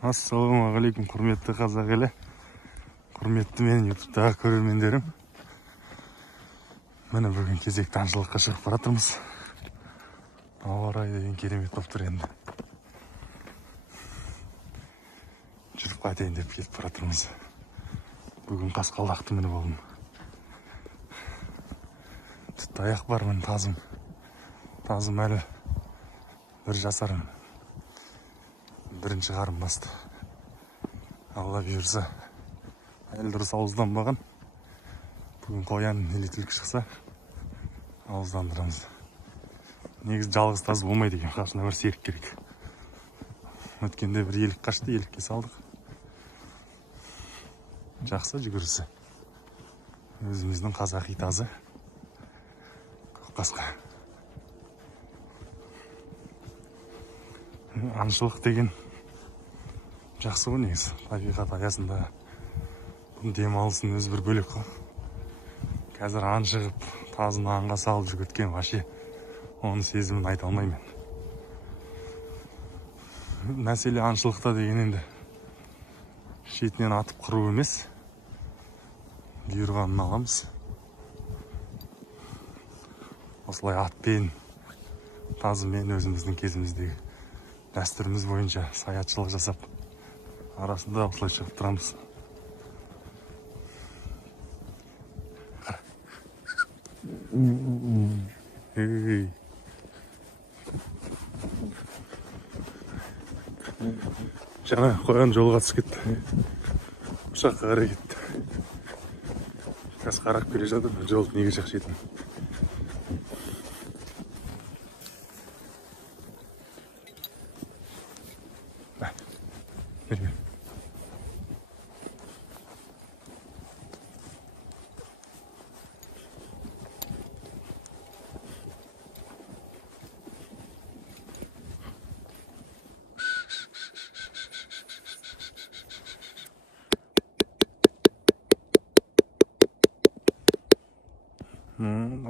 Ассалаумағалейкум, құрметті қазақ елі, құрметті менің ютубтағы көрермендерім. Міне бүгін кезекті аңшылыққа шығып баратырмыз. Ауа райы деген керемет болып тұр енді. Жүріп қайтайын деп келіп баратырмыз. Бүгін қасқалдақты мініп алдым. Түтті аяқ бар міне тазым. Тазым әлі 1 жасар. Бірінші қарым басты. Алла бұйырса, әлі дұрыс ауызданбаған. Бүгін қоян или түлкі шықса, ауыздандырамыз. Негізі жалғыз таз болмайды екен, қасына бір серік керек. Өткенде бір елік қашты, елікке салдық. Жақсы жүгірісі. Өзіміздің қазақи тазы. Көк қасқа. Аңшылық деген жақсы ғой негізі. Табиғат аясында демалысын өзі бір бөлек қой. Қазір аң шығып, тазын аңға салып жүгірткен ваще оның сезімін айта алмаймын. Мәселе аңшылықта деген енді шетінен атып қыру емес, бұйырғанын аламыз. Осылай атпен, тазымен өзіміздің кезіміздегі дәстүріміз бойынша саятшылық жасап, арасында осылай шығып тұрамыз. Жаңа қоян жолға түсіп кетті. Ұшаққа қарай кетті. Қазір қарап келе жатыр, жол неге жақ шетін.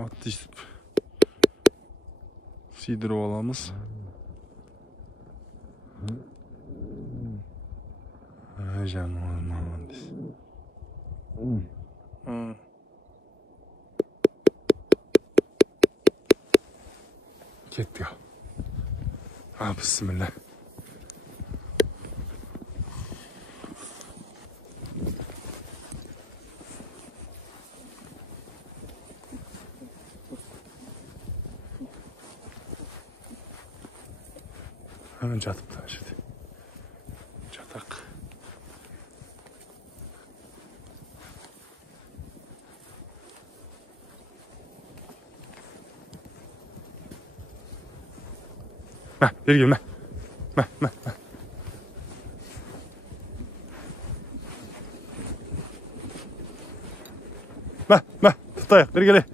Atты сидіріп аламыз. Жаным алам дейсіз. Кеттік. Бісміллә. Жатып та жерде. Жатақ. Бері кел, тұтайық, бері келе.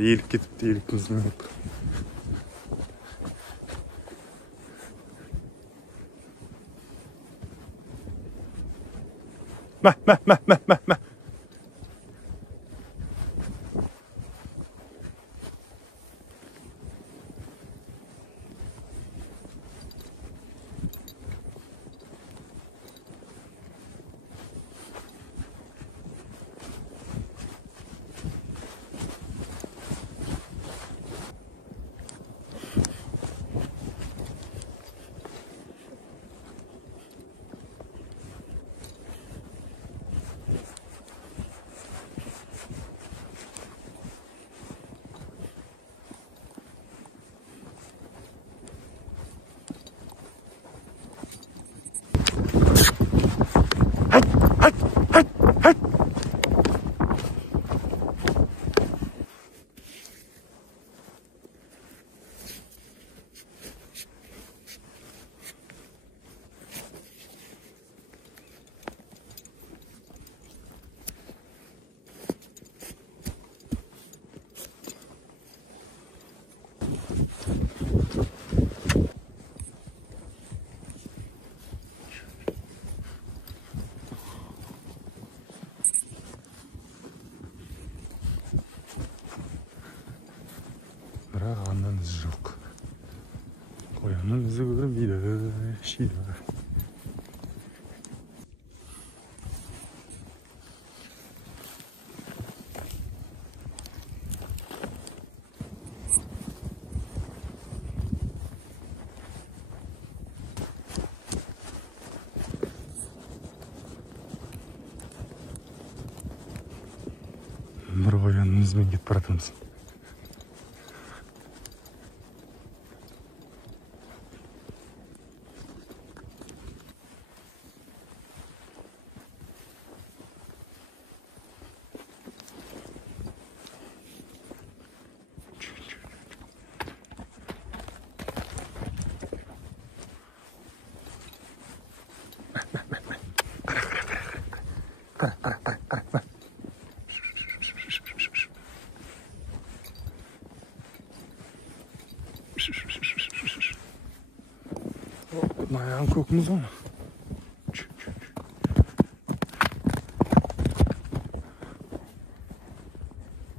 Елік кетіпті, еліктіміздің өттік. Мә. Önümüzü görmeydi. Şiir. Bir koyanımızdan gidip baratımız. Ayağın kokumuz var mı?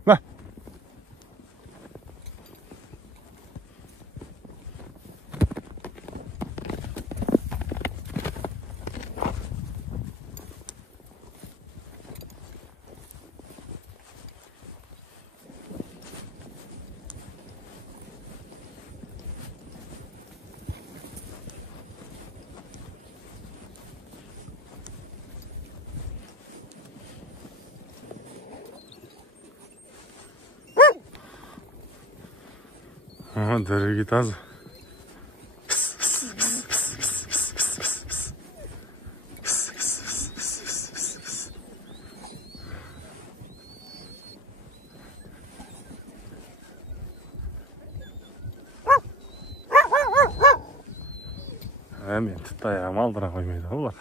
Ver. Aha, dere git az. Hemen tut ayağımı aldıra koymaydı oğlum.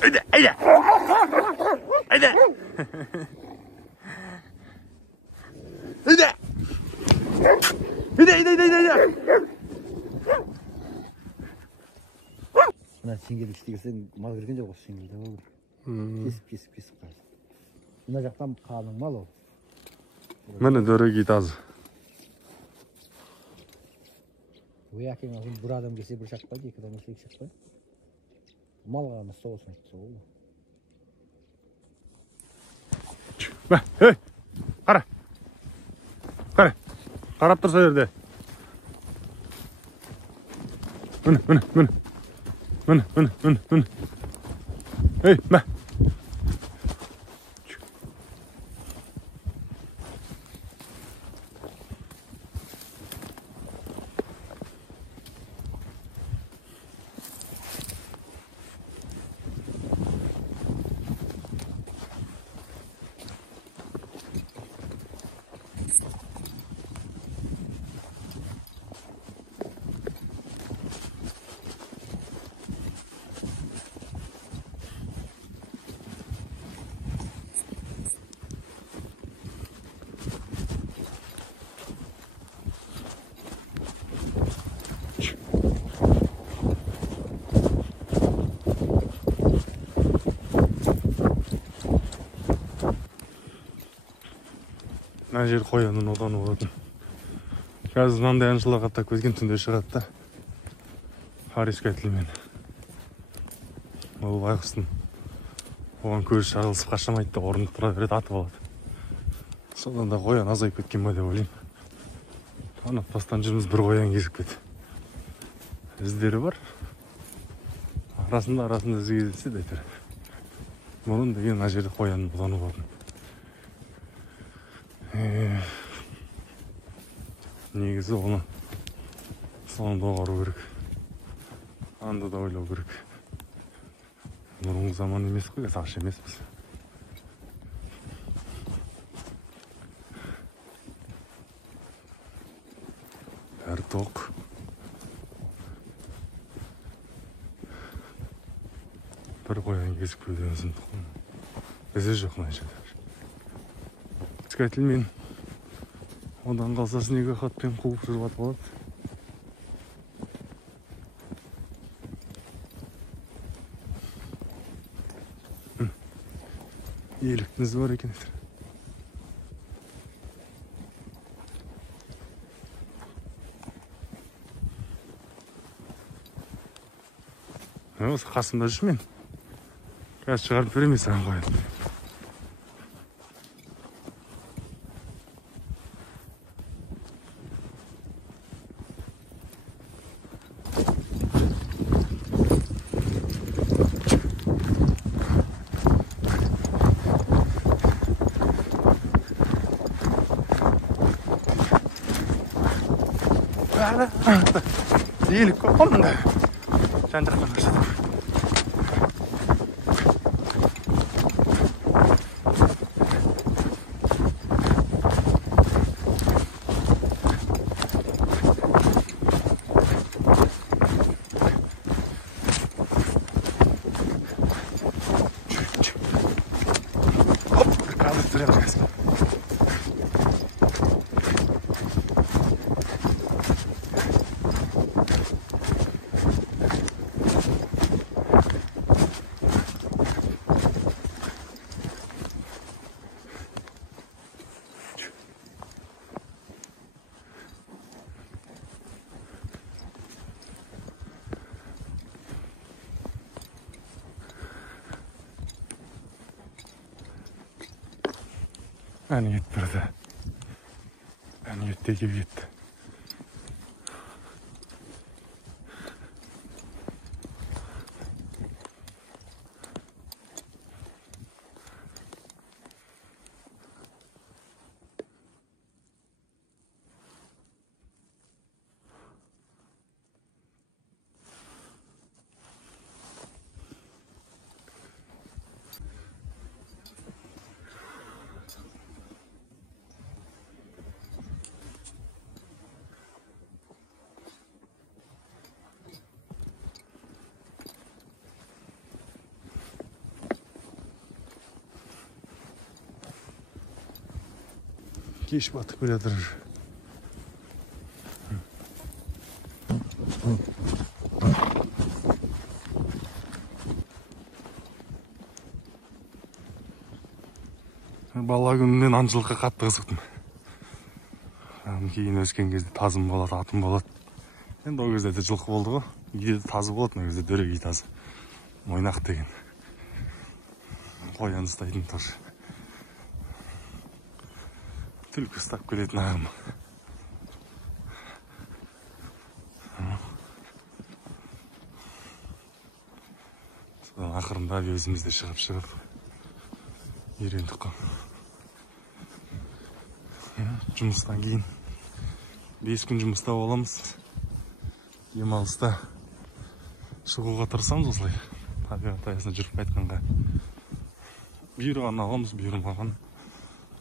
Haydi, haydi. Haydi. Haydi. Haydi. Buna çingel iştiğin mal girgince o çingelde olur. Pis kalır. Buna jaktan kalın mal o. Mana dere git az. Bu yakin ağzın bir adam gelse bir şakpaydı, iki adam gelse iki şakpaydı. Mal kalmazsa olsun işte oğlum. Bak, hey. Kara. Kara. Karap dursa yerde. Mını. Hey, bak. Mына жер қоянның отаны болатын. Қазір мынандай аңшылар қаптап кеткен түнде шығады да. Фаришка тілімен. Ол байғұстың оған көзі шағылысып қашамайды да орнында тұра береді, атып алады. Содан да қоян азайып кеткен ба деп ойлаймын. Ана тастан жүрміз, бір қоян кезіп кетті. Іздері бар. Арасында ізі кездессе де әйтеуір. Бұрын деген мына жерде қоянның отаны болатын. Негізі оны соны доғару керек. Анда да ойлау керек. Бұрынғы заман емес қой, сағаш емес біз. Бәрі тоқ. Бір қоян кезіп көлден ұзындық қой. Ізі жоқ мына жерде. искательмен. Одан қалса снегоходпен қуып жүріп атып алады. Еліктің ізі бар екен. Осы қасымда жүрші мен. Қазір шығарып беремей саған қояды. Елік көп қомында. Жан-жақтан көрсетіп. Әне ет бірді. Әне ет теге кетті. Кеш батып келе жатыр. Бала күнімнен аңшылыққа қатты қызықтым. Кейін өскен кезде тазым болады, атым болады. Енді ол кезде де жылқы болды ғой. Үйде тазы болады, ол кезде дөрегей тазы. Мойнақ деген. Қоян ұстайтын тоже. Түлкі ұстап келетін ағым. Содан ақырында өзімізде шығып үйрендік қой. Жұмыстан кейін 5 күн жұмыста боламыз. Демалыста шығуға тырысамыз осылай. Табиғат аясында жүріп қайтқанға. Бұйырған аламыз, бұйырмаған.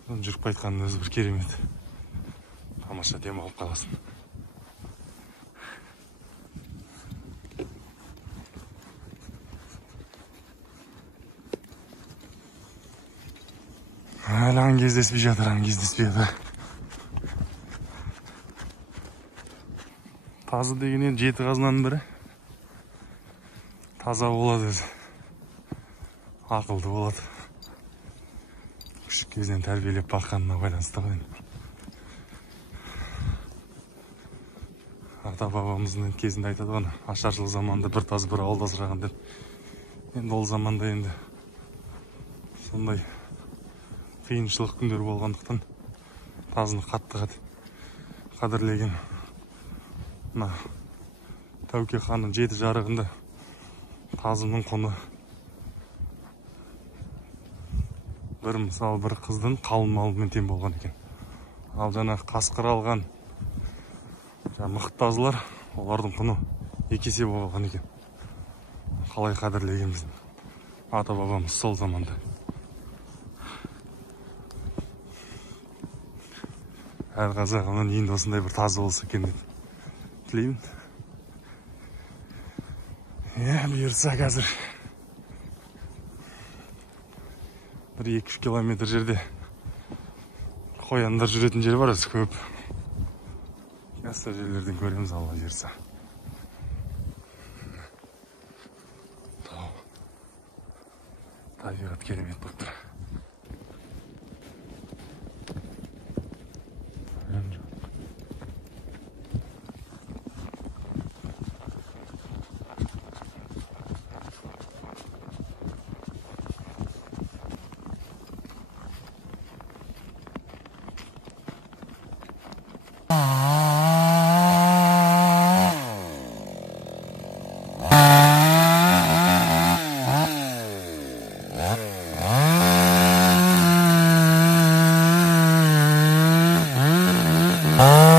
Жүріп қайтқанның өзі бір керемет. Тамаша демалып қаласың. Әлі кездеспей жатыр, кездеспей жатыр. Тазы дегенен 7 қазынаның бірі. Таза болады өзі. Ақылды болады. Күшік кезден тәрбиелеп баққанына байланысты ғой. Ата-бабамыздың кезінде айтады ғой, ашаршылық заманда бір таз бір ауылда асыраған деп. Енді ол заманда енді сондай қиыншылық күндер болғандықтан тазыны қатты қадірлеген. Мына Тәуке ханның 7 жарығында тазының құны бір мысалы бір қыздың қалың малымен тең болған екен. Ал жаңа қасқыр алған мықты тазылар, олардың құны 2 есе болған екен. Қалай қадірлеген біздің ата-бабамыз сол заманда. Әр қазағымның енді осындай бір тазы болса екен деп тілеймін. Бұйырса қазір 1-2 километр жерде Koyanlar жүретін жері бар өзі көп. Ясса жерлерден көреміз Алла бұйырса. Табиғат керемет болып тұр. Ah